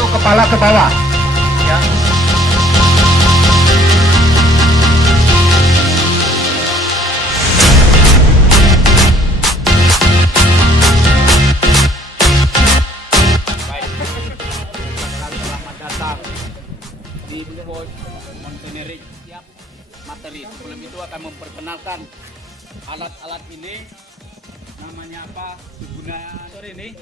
satu kepala ke bawah. Ya. Selamat datang di Pos Montenegro. Siap materi. Sebelum itu akan memperkenalkan alat-alat ini. Namanya apa? Guna sore ini.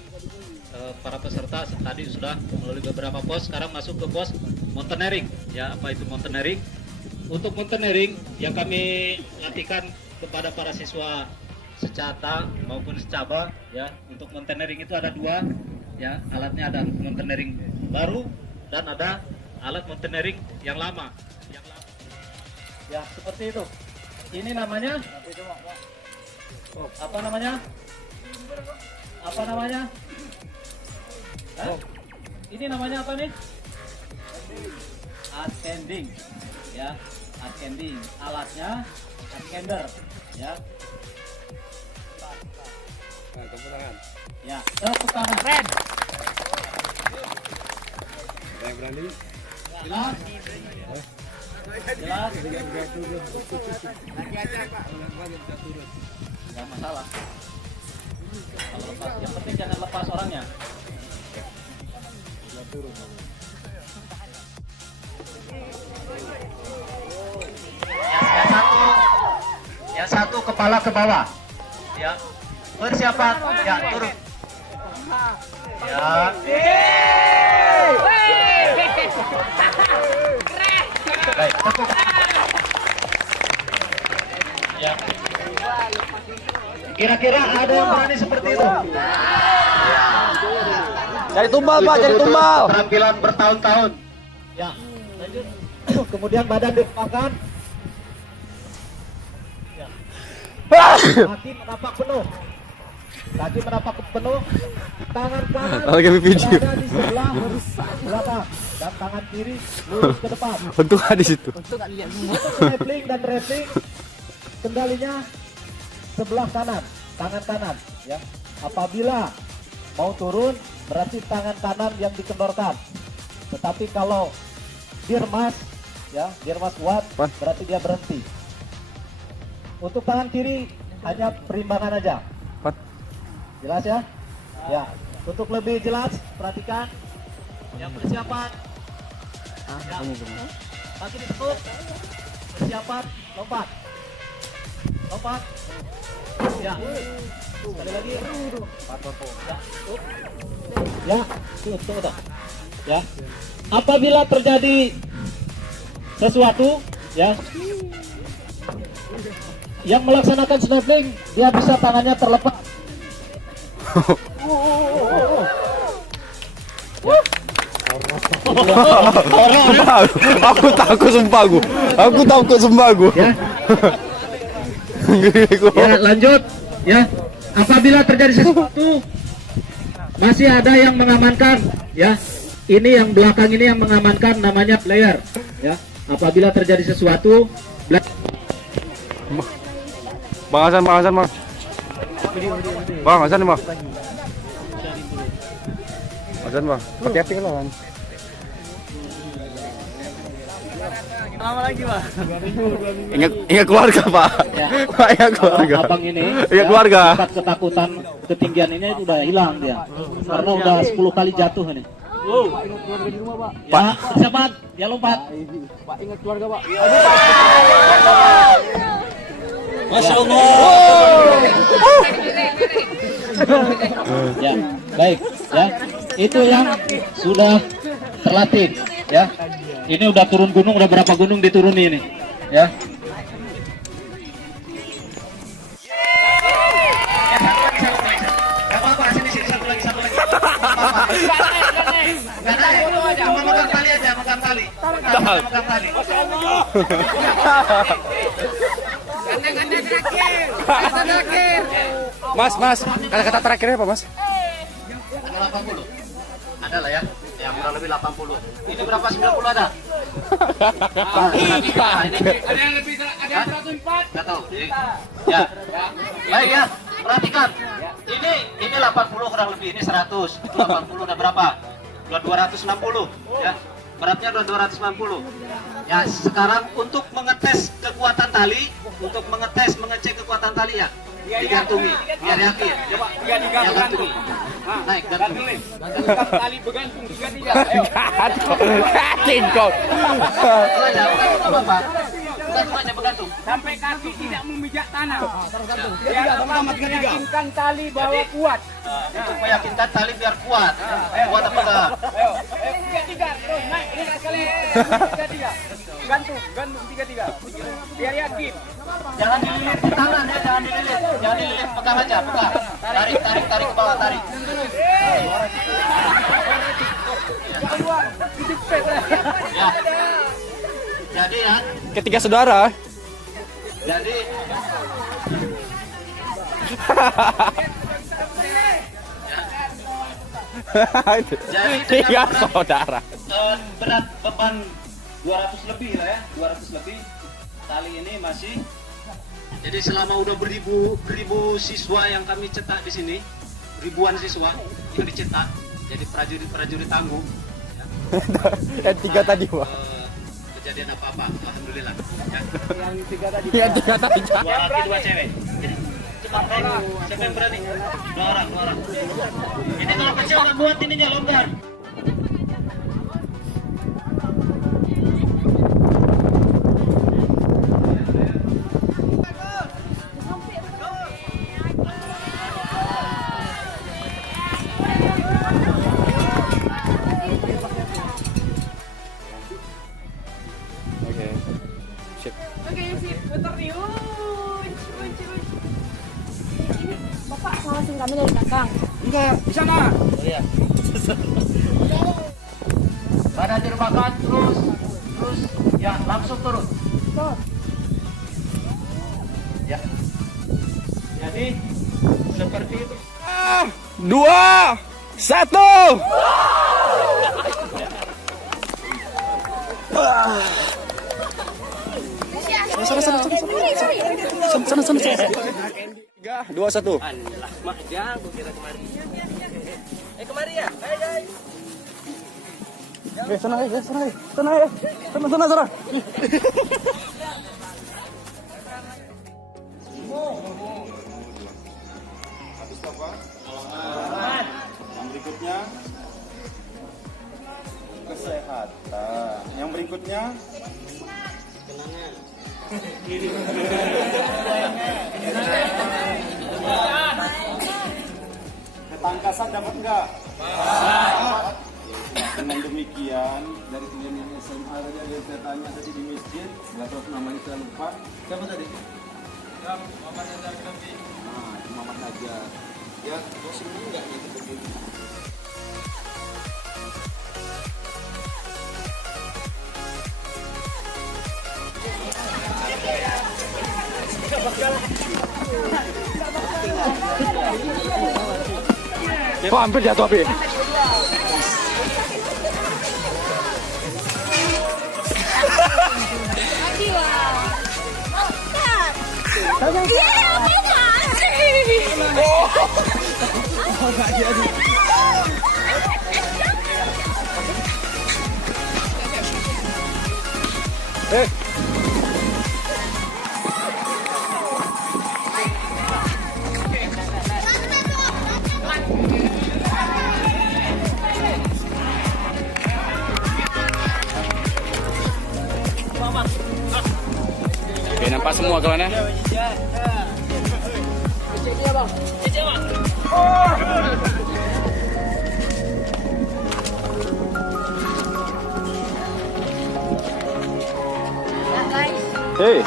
Para peserta tadi sudah melalui beberapa pos, sekarang masuk ke pos mountaineering. Ya, apa itu mountaineering? Untuk mountaineering yang kami latihkan kepada para siswa secata maupun secaba, ya, untuk mountaineering itu ada dua, ya, alatnya ada mountaineering baru dan ada alat mountaineering yang lama. Ya, seperti itu. Ini namanya apa namanya? Apa namanya? Hah? Ini namanya apa nih? Ascending, ya, ascending. Alatnya ascender, ya. Ya, tepuk tangan. Keren. Yang berani? Jelas? Jelas? Gak masalah. Kalau lepas, yang penting jangan lepas orangnya. Yang satu kepala ke bawah. Ya. Persiapan. Ya, turun. Ya. Baik, tepuk. Ya. Kira-kira ada yang berani seperti itu? Cari tumbal, Pak, cari tumbal. Keterampilan bertahun-tahun. Ya, lanjut. Kemudian badan dipakan. Ya. Kaki menapak penuh. Kaki menapak penuh. Tangan kanan Lagi video. berada di sebelah belakang dan tangan kiri lurus ke depan. Untung ada di situ. Untuk rappelling dan rappelling kendalinya sebelah kanan, tangan kanan, ya. Apabila mau turun berarti tangan kanan yang dikendorkan. Tetapi kalau dirmas, ya, dirmas kuat berarti dia berhenti. Untuk tangan kiri hanya perimbangan aja. Jelas ya? Ya. Untuk lebih jelas perhatikan. Yang persiapan. Ya. Kaki ditekuk. Persiapan lompat. Lompat. Ya. Sekali lagi. Ya. Tunggu. Ya. Apabila terjadi sesuatu, ya, yang melaksanakan snorkeling dia bisa tangannya terlepas. Aku takut sumpah gua. Aku takut sumpah gua. Ya. Ya, lanjut, ya. Apabila terjadi sesuatu masih ada yang mengamankan, ya. Ini yang belakang ini yang mengamankan, namanya player, ya. Apabila terjadi sesuatu, Bang Hasan, Bang. Bang Hasan, Bang. Hasan, Bang. Hati-hati lah, Bang. Ingat keluarga, Pak. ya. Pak, ingat keluarga. Abang ini, Ingat keluarga. tingkat ketakutan ketinggian ini udah hilang dia, karena udah 10 kali jatuh ini. Ya, persiapan, dia lompat. Pak, ingat keluarga, Pak. Masya Allah. Ya, baik, ya. Itu yang sudah terlatih, ya. Ini udah turun gunung, udah berapa gunung dituruni ini, ya. Mas, kata-kata terakhirnya apa, Mas? Ada 80. Ada lah ya. Yang kurang lebih 80. Ini berapa? 90 ada? Ada yang lebih, ada yang 104. Enggak tahu. Ya. Baik ya. Perhatikan. Ini 80 kurang lebih, ini 100. Itu 80 udah berapa? 260 ya. Beratnya 260. Ya, sekarang untuk mengetes kekuatan tali, mengecek kekuatan tali ya. Digantungi, biar yakin. Coba, ya gantungi. Naik, gantungi. Tali bergantung 3-3. Ayo. Tingkong. Saja, bukan Bapak. Bukan hanya bergantung. Sampai kaki tidak memijak tanah. Biar meyakinkan tali bahwa kuat. Untuk meyakinkan tali biar kuat. Kuat apa enggak? Ayo, 3-3 terus naik sekali. 3-3. Gantung 3-3. Biar yakin. Jangan dililit di tangan ya, jangan dililit, pegang aja, pegang. Tarik ke bawah, tarik. Ya. Jadi ya, Ketiga saudara. jadi Jadi Tiga dengan saudara. berat beban 200 lebih lah ya, 200 lebih. Tali ini masih. Jadi selama udah beribu siswa yang kami cetak di sini, ribuan siswa yang dicetak, jadi prajurit tangguh. Yang tiga tadi, Pak. Kejadian apa-apa, alhamdulillah. Ya. Yang tiga tadi. Dua laki, dua cewek. Jadi cepat ayo. Siapa yang berani? Dua orang. Ini kalau kecil nggak buat ininya longgar. Oke. Sip. Oke, sip. Putar nih. Unc. Ini Bapak ngawasin kami dari belakang. Enggak, di sana. Oh iya. Badan dirbakan terus ya langsung turun. Ya. Jadi seperti itu. 2, 1. Sana. 3, 2, 1. Sana. Yang berikutnya kesehatan. Yang berikutnya ketangkasan dapat enggak? Dengan demikian dari kejadian SMA tadi ada yang saya tanya tadi di masjid, nggak tahu namanya saya lupa. Siapa tadi? Muhammad Najar. Nah, Muhammad Najar. Ya, mau sembuh nggak nih begini? Kok hampir jatuh api? Oke, nampak semua kawan ya. Hey.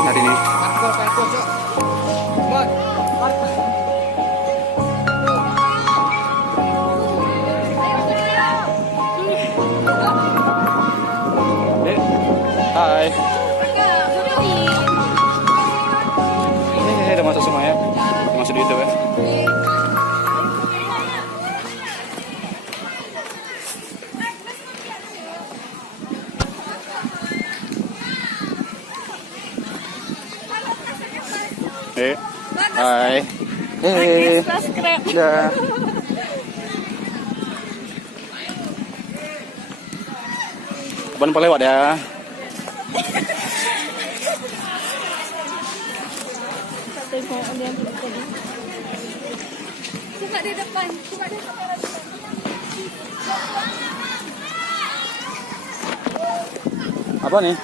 jalan hari ini. Hai. Udah masuk semua ya. Masuk di YouTube ya. Hai. Dah. Abang lupa lewat ya. Coba di depan, coba di depan. Apa nih?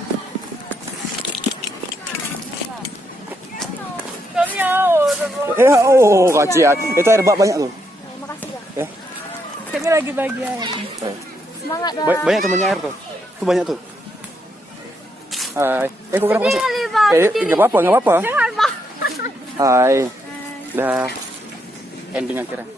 Oh, kacian. Itu air bak banyak tuh. Makasih ya. Ya. Kami lagi bagian. Semangat dong. Banyak temennya air tuh. Tuh banyak tuh. Hai. Kok kenapa kasih? Enggak apa-apa, enggak apa-apa. Jangan, Pak. Hai. Dah. Ending akhirnya.